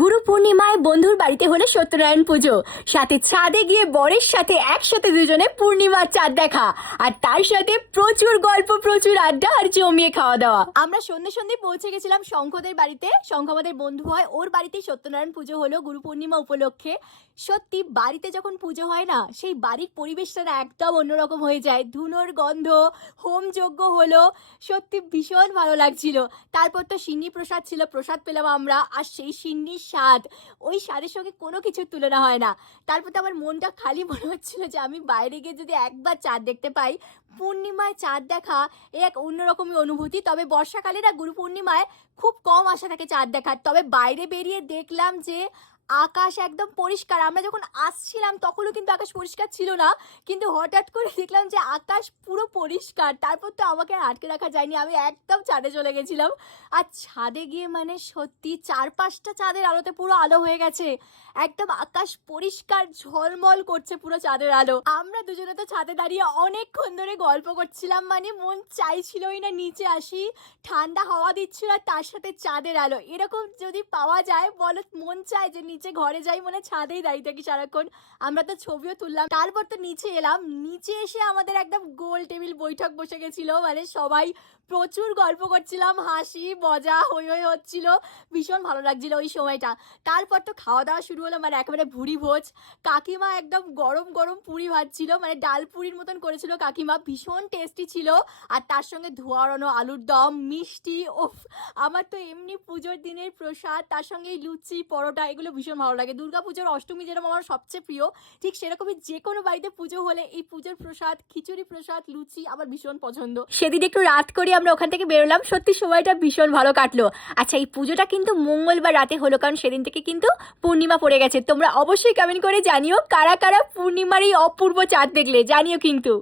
গুরু পূর্ণিমায় বন্ধুর বাড়িতে হলো সত্যনারায়ণ পুজো, সাথে ছাদে গিয়ে বরের সাথে একসাথে দুজনে পূর্ণিমার চাঁদ দেখা, আর তার সাথে প্রচুর গল্প, প্রচুর আড্ডা আর জমিয়ে খাওয়া দাওয়া। আমরা সন্ধে সন্ধে পৌঁছে গেছিলাম শঙ্খদের বাড়িতে। শঙ্খ আমাদের বন্ধু হয়, ওর বাড়িতেই সত্যনারায়ণ পুজো হলো গুরু পূর্ণিমা উপলক্ষে। সত্যি বাড়িতে যখন পুজো হয় না, সেই বাড়ির পরিবেশটা না একদম অন্যরকম হয়ে যায়। ধুনোর গন্ধ, হোম যজ্ঞ হলো, সত্যি ভীষণ ভালো লাগছিল। তারপর তো সিন্নি প্রসাদ ছিল, প্রসাদ পেলাম আমরা, আর সেই সিন্নির স্বাদ, ওই স্বাদের সঙ্গে কোনো কিছুর তুলনা হয় না। তারপর তো আমার মনটা খালি মনে হচ্ছিল যে আমি বাইরে গিয়ে যদি একবার চাঁদ দেখতে পাই। পূর্ণিমায় চাঁদ দেখা এ এক অন্যরকমই অনুভূতি। তবে বর্ষাকালে না গুরু পূর্ণিমায় খুব কম আশা থাকে চাঁদ দেখার। তবে বাইরে বেরিয়ে দেখলাম যে আকাশ একদম পরিষ্কার। আমরা যখন আসছিলাম তখনও কিন্তু আকাশ পরিষ্কার ছিল না, কিন্তু হঠাৎ করে দেখলাম যে আকাশ পুরো পরিষ্কার। তারপর তো আমাকে আর আটকে রাখা যায়নি, আমি একদম ছাদে চলে গেছিলাম। আর ছাদে গিয়ে মানে সত্যি 4-5টা চাঁদের আলোতে পুরো আলো হয়ে গেছে। একদম আকাশ পরিষ্কার, ঝলমল করছে পুরো চাঁদের আলো। আমরা দুজনে তো ছাদে দাঁড়িয়ে অনেকক্ষণ ধরে গল্প করছিলাম, মানে মন চাইছিলই না নিচে আসি। ঠান্ডা হাওয়া দিচ্ছিল আর তার সাথে চাঁদের আলো, এরকম যদি পাওয়া যায় বলো, মন চায় যে নিচে ঘরে যাই, মানে ছাদেই দাঁড়িয়ে থাকি সারাক্ষণ। আমরা তো ছবিও তুললাম। তারপর তো নিচে এলাম, নিচে এসে আমাদের একদম গোল টেবিল বৈঠক বসে গেছিল, মানে সবাই প্রচুর গল্প করছিলাম, হাসি মজা হই হই হচ্ছিল। ভীষণ ভালো লাগছিল ওই সময়টা। তারপর তো খাওয়া দাওয়া শুরু হলো, মানে একেবারে ভুরি ভোজ। কাকিমা একদম গরম গরম পুরি ভাজছিল, মানে ডাল পুরির মতন করেছিল কাকিমা, ভীষণ টেস্টি ছিল। আর তার সঙ্গে ধোয়া ওড়ানো আলুর দম, মিষ্টি, ওফ। আমার তো এমনি পুজোর দিনের প্রসাদ, তার সঙ্গে এই লুচি পরোটা, এগুলো ভীষণ ভালো লাগে। দুর্গা পুজোর অষ্টমী যেরকম আমার সবচেয়ে প্রিয়, ঠিক সেরকমই যে কোনো বাড়িতে পুজো হলে এই পুজোর প্রসাদ, খিচুড়ি প্রসাদ, লুচি আমার ভীষণ পছন্দ। সেদিন একটু রাত করে আমরা ওখান থেকে বেরোলাম, সত্যি সময়টা ভীষণ ভালো কাটলো। আচ্ছা, এই পুজোটা কিন্তু মঙ্গলবার রাতে হলো, কারণ সেদিন থেকে কিন্তু পূর্ণিমা পড়ে গেছে। তোমরা অবশ্যই কমেন্ট করে জানিও কারা কারা পূর্ণিমার এই অপূর্ব চাঁদ দেখলে, জানিও কিন্তু।